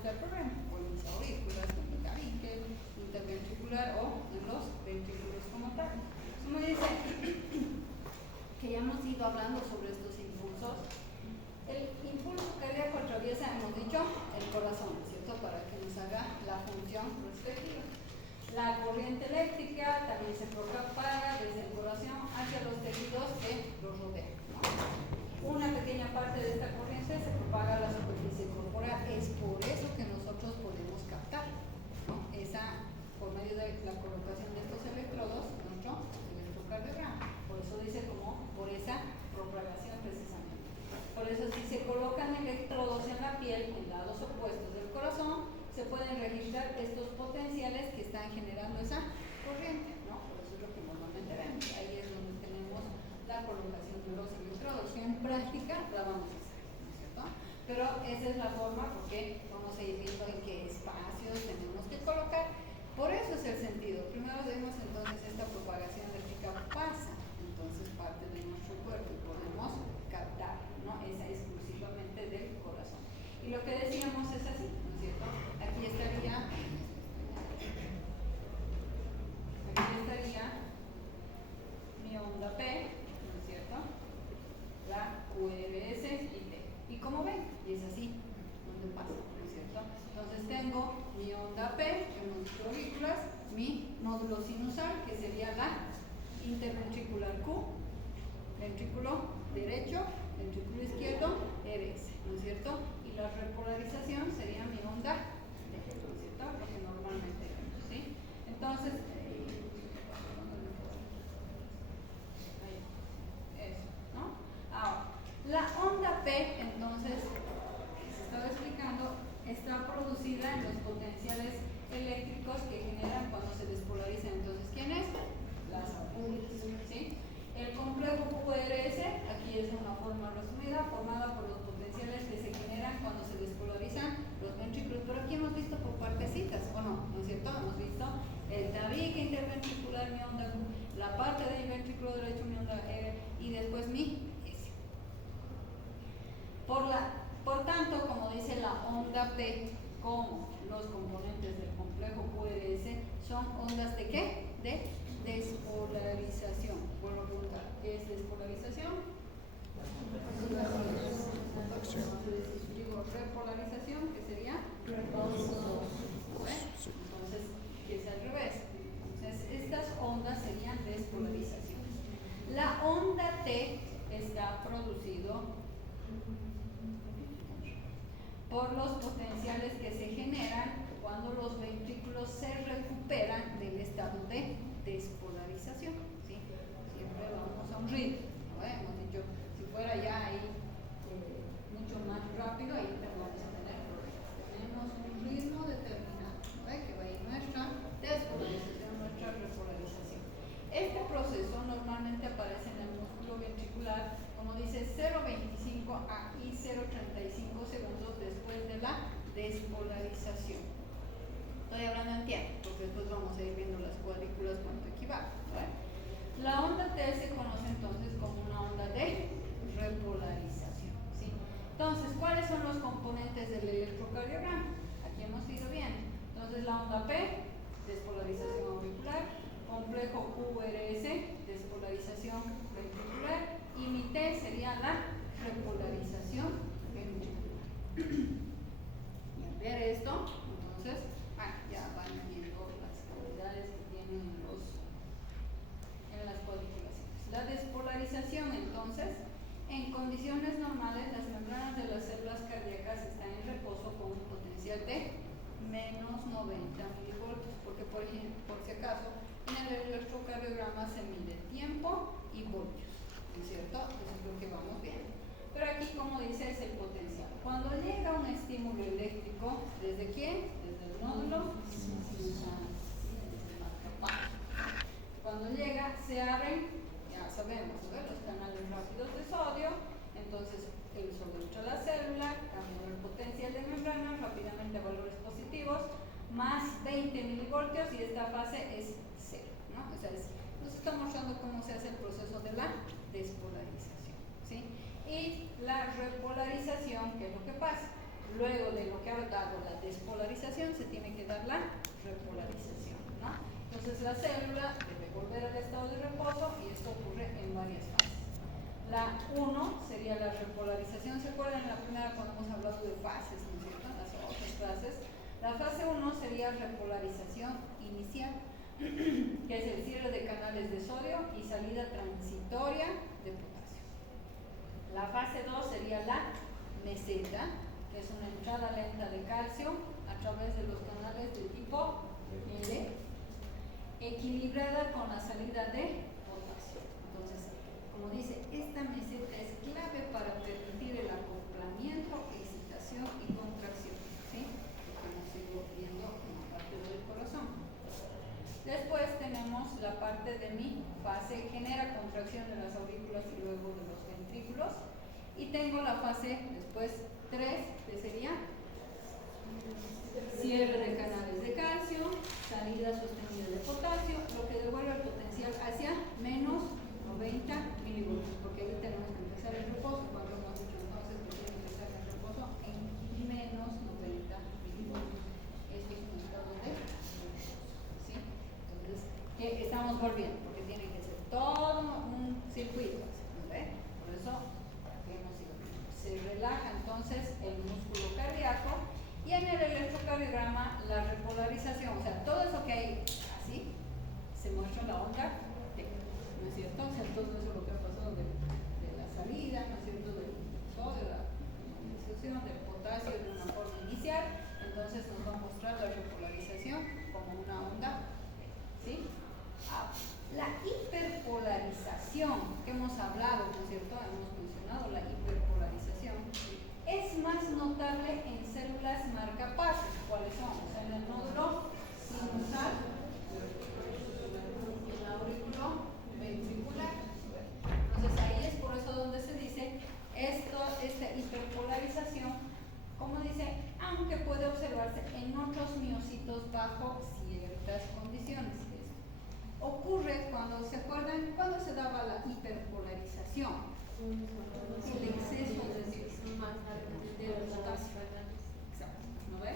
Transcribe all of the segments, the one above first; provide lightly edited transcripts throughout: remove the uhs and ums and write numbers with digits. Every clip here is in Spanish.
está el problema, o en las aurículas, en el tabique interventricular o en los ventrículos como tal. Como dice que ya hemos ido hablando sobre estos impulsos. El impulso cardíaco atraviesa, hemos dicho, el corazón, ¿cierto? Para que nos haga la función respectiva. La corriente eléctrica también se propaga desde el corazón hacia los tejidos que los rodean, ¿no? Una pequeña parte de esta corriente se propaga a la superficie corporal. Es por eso que nosotros podemos captar, ¿no? Esa, por medio de la colocación de estos electrodos, nuestro electrocardiograma. Por eso dice como por esa propagación precisamente. Por eso si se colocan electrodos en la piel en lados opuestos del corazón, se pueden registrar estos potenciales que están generando esa corriente, ¿no? Por eso es lo que normalmente vemos. Ahí es donde tenemos la colocación de los electrodos, que en práctica la vamos a hacer, ¿no es cierto? Pero esa es la forma porque vamos a ir viendo en qué espacios tenemos que colocar. Por eso es el sentido. Primero vemos entonces esta propagación eléctrica pasa, entonces parte de nuestro cuerpo y podemos captar, ¿no? Esa exclusivamente del corazón. Y lo que decíamos es así, ¿no es cierto? Aquí estaría mi onda P, ¿no es cierto? La QRS y T. Y como ven, y es así donde pasa, ¿no es cierto? Entonces tengo mi onda P, en los aurículas, mi nódulo sinusal, que sería la interventricular Q, ventrículo derecho, ventrículo izquierdo, RS, ¿no es cierto? Y la repolarización sería mi onda D, ¿no es cierto? Lo que normalmente vemos, ¿sí? Entonces, eso, ¿no? Ahora, la onda P, entonces, que se estaba explicando, está producida en los potenciales eléctricos que generan cuando se despolarizan. Entonces, ¿quién es? Las aurículas, ¿sí? El complejo QRS, aquí es una forma resumida, formada por los potenciales que se generan cuando se despolarizan los ventrículos, pero aquí hemos visto por partecitas, ¿o no? ¿No es cierto? Hemos visto el tabique interventricular, mi onda Q, la parte del ventrículo derecho, mi onda R, y después mi S. Por tanto, como dice la onda P, como los componentes del complejo QRS son ondas de ¿qué? De despolarización. Vuelvo a preguntar, ¿qué es despolarización? Digo, repolarización, ¿qué sería? Entonces, ¿qué es al revés? Entonces, estas ondas serían despolarizaciones. La onda T está producido por los potenciales que se generan cuando los ventrículos se recuperan del estado de despolarización, ¿sí? Siempre vamos a un ritmo, ¿no? Hemos dicho, si fuera ya ahí mucho más rápido, ahí vamos a tener problemas. Tenemos un ritmo determinado, ¿no? Que va a ir nuestra despolarización, nuestra repolarización. Este proceso normalmente aparece en el músculo ventricular, como dice, 0,25 a y 0,35 segundos después de la despolarización. Estoy hablando en tiempo, porque después vamos a ir viendo las cuadrículas cuánto equivale, ¿vale? La onda T se conoce entonces como una onda de repolarización, ¿sí? Entonces, ¿cuáles son los componentes del electrocardiograma? Aquí hemos ido viendo. Entonces, la onda P, despolarización auricular, complejo QRS, despolarización ventricular, y mi T sería la repolarización ventricular. Y al ver esto, entonces, ya van viendo las cantidades que tienen en las cuadriculaciones. La despolarización, entonces, en condiciones normales, las membranas de las células cardíacas están en reposo con un potencial de menos 90 milivoltios, porque por si acaso, en el electrocardiograma se mide tiempo y voltios, ¿no es cierto? Eso es lo que vamos viendo. Pero aquí, como dice, es el potencial. Cuando llega un estímulo eléctrico, ¿desde quién? Desde el nódulo sinusal, desde el marcapaso. Cuando llega, se abren, ya sabemos, ¿ves? Los canales rápidos de sodio. Entonces, el sodio entra a la célula, cambia el potencial de membrana rápidamente a valores positivos, más 20 milivoltios, y esta fase es cero, ¿no? O sea, nos está mostrando cómo se hace el proceso de la despolarización, ¿sí? Y la repolarización, ¿qué es lo que pasa? luego de lo que ha dado la despolarización, se tiene que dar la repolarización, ¿no? Entonces la célula debe volver al estado de reposo y esto ocurre en varias fases. La 1 sería la repolarización. ¿Se acuerdan en la primera cuando hemos hablado de fases, ¿no es cierto? Las otras fases. La fase 1 sería repolarización inicial, que es el cierre de canales de sodio y salida transitoria de potasio. La fase 2 sería la meseta, que es una entrada lenta de calcio a través de los canales de tipo L, equilibrada con la salida de potasio. Entonces, como dice, esta meseta es clave para permitir el acoplamiento, excitación y contracción, ¿sí? Como sigo viendo en la parte del corazón. Después tenemos la parte de mi fase, genera contracción de las aurículas y luego de los ventrículos. Y tengo la fase después 3, que sería cierre de canales de calcio, salida sostenida de potasio, lo que devuelve el potencial hacia menos 90 milivoltios, porque ahí tenemos que empezar el reposo, cuando hemos dicho entonces que tiene que empezar el reposo en menos 90 milivoltios. Esto es un estado de reposo, ¿sí? Entonces, ¿qué estamos volviendo? Porque tiene que ser todo un circuito, ¿ve? Por eso, aquí hemos ido viendo. Se relaja entonces el músculo cardíaco y en el electrocardiograma la repolarización, o sea, todo eso que hay así, se muestra la onda T, ¿no es cierto? O sea, todo eso lo que ha pasado de la salida, ¿no es cierto? Del sodio, de la ionalización, del potasio de una forma inicial, entonces nos va a mostrar la repolarización como una onda T, ¿sí? La hiperpolarización que hemos hablado, ¿no es cierto? Hemos mencionado la hiperpolarización. Es más notable en células marcapasos. ¿Cuáles son? O sea, en el nódulo sinusal, en el aurículo ventricular. Entonces ahí es por eso donde se dice esta hiperpolarización, como dice, aunque puede observarse en otros miocitos bajo ciertas condiciones. Ocurre cuando, ¿se acuerdan? Cuando se daba la hiperpolarización, el exceso de potasio. Exacto, ¿no ve?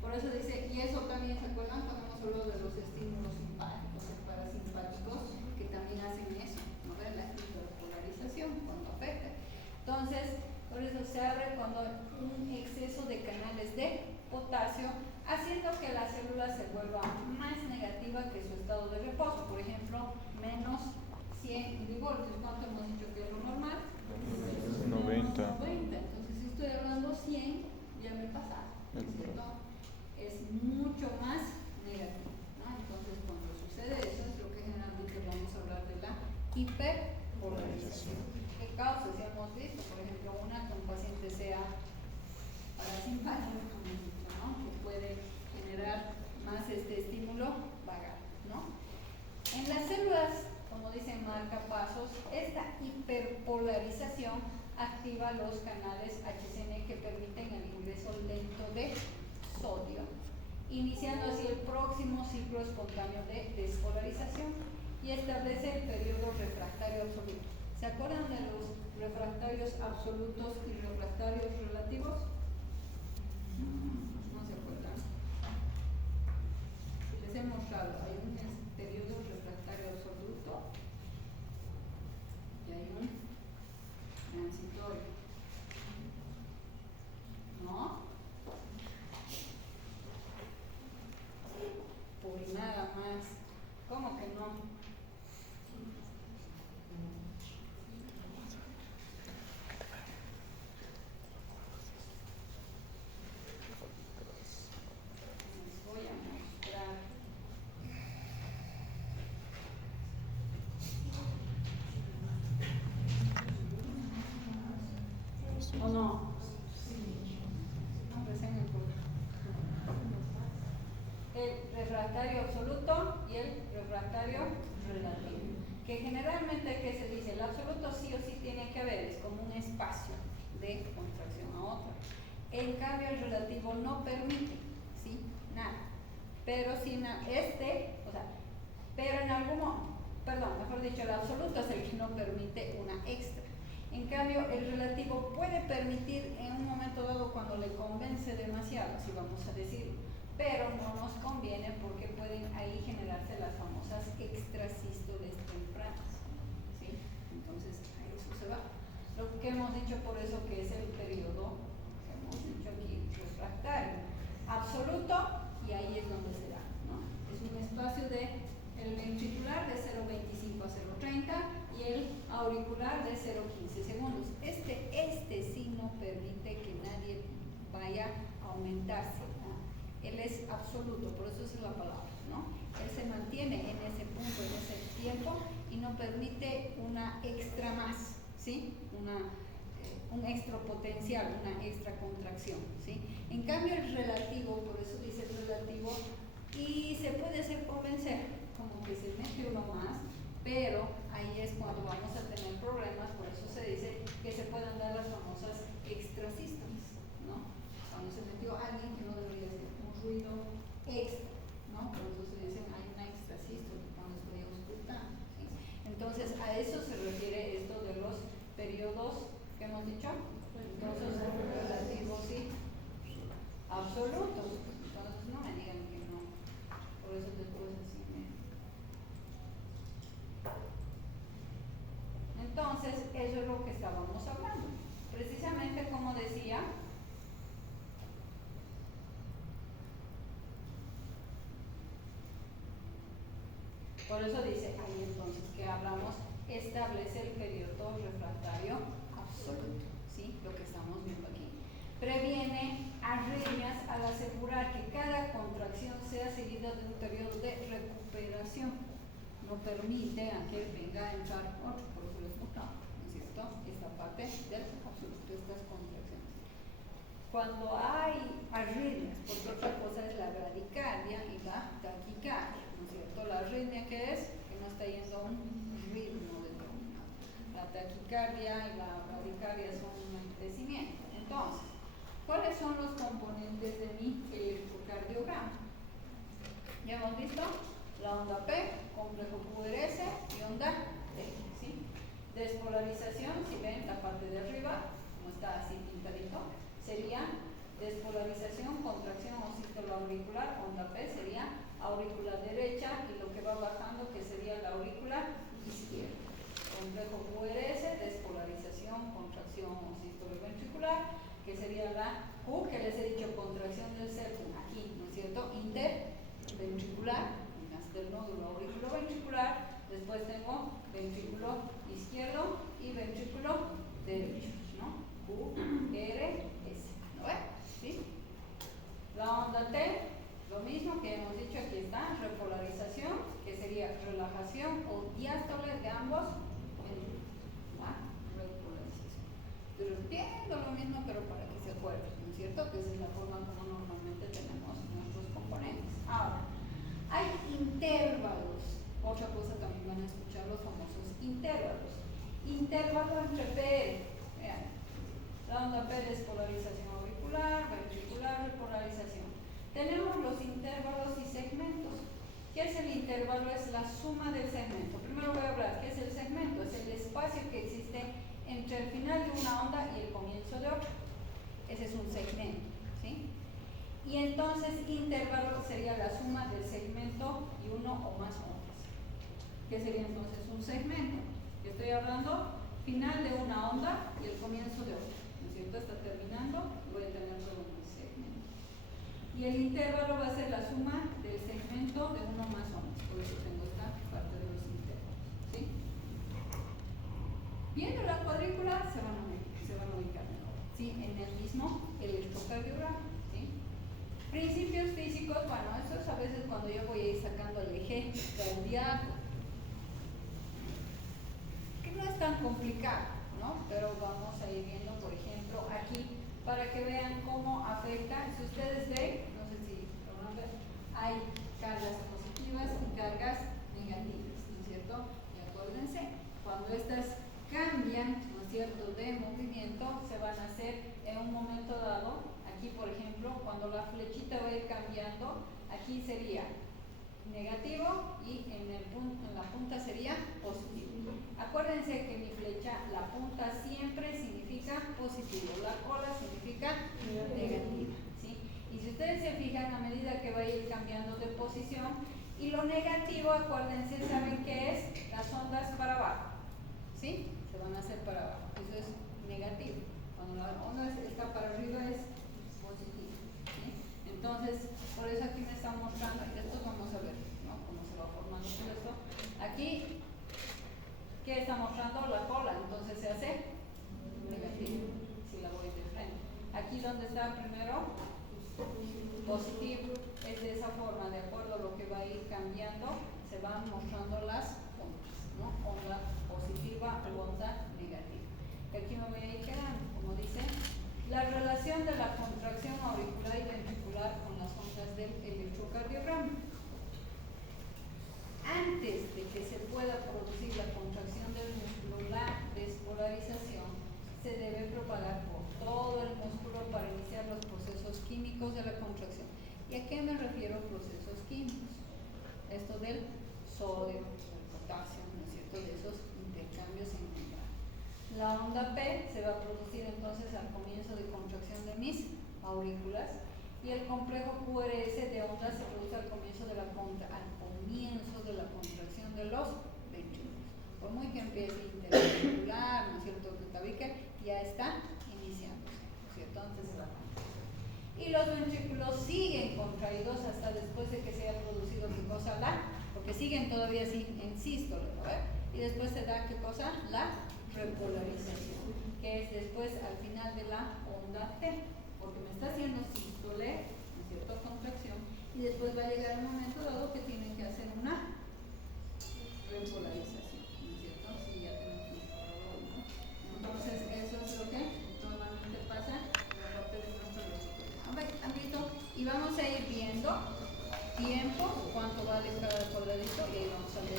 Por eso dice, y eso también, ¿se acuerdan cuando hemos hablado de los estímulos simpáticos y parasimpáticos que también hacen eso? ¿No ve? La hiperpolarización cuando afecta. Entonces, por eso se abre cuando un exceso de canales de potasio, haciendo que la célula se vuelva más negativa que su estado de reposo. Por ejemplo, menos 100 milivoltios. ¿Cuánto hemos dicho que es lo normal? 90. Entonces, si estoy hablando 100, ya me pasa, ¿no es cierto? Es mucho más negativo, ¿no? Entonces, cuando sucede eso, es lo que generalmente vamos a hablar de la hiperpolarización. ¿Qué causas? Ya hemos visto, por ejemplo, una que un paciente sea parasimpático, como hemos dicho, ¿no? Que puede generar más este estímulo vagal, ¿no? En las células, como dicen marcapasos, esta hiperpolarización activa los canales HCN que permiten el ingreso lento de sodio, iniciando así el próximo ciclo espontáneo de despolarización y establece el periodo refractario absoluto. ¿Se acuerdan de los refractarios absolutos y refractarios relativos? No se acuerdan. Les he mostrado, hay un periodo refractario absoluto y hay un transitorio, ¿no? Por nada más. ¿Cómo que no? Les voy a mostrar. ¿O no? No, recién me acuerdo. El refractario absoluto y el refractario relativo. Que generalmente, ¿qué se dice? El absoluto sí o sí tiene que haber, es como un espacio de contracción a otro. En cambio, el relativo no permite, ¿sí? Nada. Pero si pero en algún momento, perdón, mejor dicho, el absoluto es el que no permite una extra. En cambio, el relativo puede permitir en un momento dado cuando le convence demasiado, si vamos a decir, pero no nos conviene porque pueden ahí generarse las famosas extrasístoles tempranas, ¿sí? Entonces, a eso se va. Lo que hemos dicho por eso que es el periodo, que hemos dicho aquí, refractario, absoluto, y ahí es donde se da, ¿no? Es un espacio de el ventricular de 0,25 a 0,30 y el auricular de 0,15 segundos. Este sí no permite que nadie vaya a aumentarse, ¿no? Él es absoluto, por eso es la palabra, ¿no? Él se mantiene en ese punto, en ese tiempo y no permite una extra más, ¿sí? Un extra potencial, una extra contracción, ¿sí? En cambio el relativo, por eso dice el relativo, y se puede hacer convencer, como que se mete uno más, pero ahí es cuando vamos a tener problemas, por eso se dice que se pueden dar las famosas extrasístoles, ¿no? Cuando se metió alguien que no debería hacer un ruido extra, ¿no? Por eso se dice hay una extrasístole cuando estoy auscultando, ¿sí? Entonces a eso se refiere esto de los periodos que hemos dicho. Entonces relativos y absolutos. Entonces no me digan que no, por eso después así me... Entonces, eso es lo que estábamos hablando. Precisamente como decía, por eso dice ahí entonces que hablamos, establece el periodo refractario absoluto, ¿sí? Lo que estamos viendo aquí. Previene arritmias al asegurar que cada contracción sea seguida de un periodo de recuperación. No permite a que venga a entrar otro, por eso les mostraba, ¿no es cierto? Esta parte del absoluto, estas contracciones. Cuando hay arritmias, porque otra cosa es la bradicardia y la taquicardia, ¿no es cierto? La arritmia, ¿qué es? Que no está yendo a un ritmo determinado. La taquicardia y la bradicardia son un enlentecimiento. Entonces, ¿cuáles son los componentes de mi electrocardiograma? Ya hemos visto la onda P, complejo QRS y onda T, ¿sí? Despolarización, si ven la parte de arriba, como está así pintadito, sería despolarización, contracción o sístole auricular, onda P sería aurícula derecha y lo que va bajando que sería la aurícula izquierda. Complejo QRS, despolarización, contracción o sístole ventricular, que sería la Q, que les he dicho contracción del septum, aquí, ¿no es cierto? Interventricular, del nódulo auriculoventricular, después tengo ventrículo izquierdo y ventrículo derecho, ¿no? Q, R, S, ¿no ven? ¿Sí? La onda T, lo mismo que hemos dicho, aquí está, repolarización, que sería relajación o diástole de ambos ventrículos, ¿va? Repolarización. Estoy repitiendo lo mismo, pero para que se acuerden, ¿no es cierto? Que esa es la forma como normalmente tenemos nuestros componentes. Ahora, hay intervalos. Otra cosa también van a escuchar los famosos intervalos. Intervalo entre P. Vean. La onda P es polarización auricular, ventricular, repolarización. Tenemos los intervalos y segmentos. ¿Qué es el intervalo? Es la suma del segmento. Primero voy a hablar, ¿qué es el segmento? Es el espacio que existe entre el final de una onda y el comienzo de otra. Ese es un segmento, ¿sí? Y entonces intervalo sería la suma del segmento y uno o más ondas. ¿Qué sería entonces un segmento? Yo estoy hablando final de una onda y el comienzo de otra, ¿no es cierto? Está terminando, voy a tener todo un segmento. Y el intervalo va a ser la suma del segmento de uno más ondas, por eso tengo esta parte de los intervalos, ¿sí? Viendo la cuadrícula se van a ubicar mejor, ¿sí? En el mismo electrocardiograma. Principios físicos, bueno, eso es a veces cuando yo voy a ir sacando el eje cardíaco, que no es tan complicado, ¿no? Pero vamos a ir viendo, por ejemplo, aquí, para que vean cómo afecta. Si ustedes ven, no sé si lo van a ver, hay cargas positivas y cargas negativas, ¿no es cierto? Y acuérdense, cuando estas cambian, ¿no es cierto?, de movimiento, se van a hacer en un momento dado. Aquí, por ejemplo, cuando la flechita va a ir cambiando, aquí sería negativo y en la punta sería positivo. Acuérdense que mi flecha, la punta siempre significa positivo, la cola significa negativa, ¿sí? Y si ustedes se fijan, a medida que va a ir cambiando de posición, y lo negativo, acuérdense, ¿saben qué es? Las ondas para abajo, ¿sí? Se van a hacer para abajo, eso es negativo. Cuando la onda está para arriba es positivo, ¿sí? Entonces, por eso aquí me están mostrando, y después vamos a ver, ¿no?, cómo se va formando todo esto. Aquí, ¿qué está mostrando? La cola, entonces se hace negativo, si la voy de frente. Aquí donde está primero, positivo, es de esa forma, de acuerdo a lo que va a ir cambiando, se van mostrando las ondas, ¿no? Onda positiva o onda negativa. Y aquí me voy a ir quedando, como dice, la relación de la contracción auricular y ventricular con las ondas del electrocardiograma. Antes de que se pueda producir la contracción del músculo, la despolarización se debe propagar por todo el músculo para iniciar los procesos químicos de la contracción. ¿Y a qué me refiero procesos químicos? Esto del sodio, del potasio, ¿no es cierto?, de esos intercambios en membrana. La onda P se va a producir entonces al comienzo de contracción de mis aurículas, y el complejo QRS de ondas se produce al comienzo de la contracción de los ventrículos. Por muy que empiece interventricular, ¿no es cierto?, que tabique, ya está iniciándose, ¿no es cierto?, antes de la contracción. Y los ventrículos siguen contraídos hasta después de que se haya producido, ¿qué cosa? Porque siguen todavía así en sístole, ¿no? Y después se da, ¿qué cosa? La repolarización, que es después al final de la onda T, porque me está haciendo sístole, ¿no es cierto?, contracción, y después va a llegar un momento dado que tienen que hacer una repolarización, ¿no es cierto? Sí, ya tenemos un color, ¿no? Entonces, eso es lo que normalmente pasa en la parte de nuestro ámbito, y vamos a ir viendo tiempo, cuánto vale cada cuadradito, y ahí vamos a ver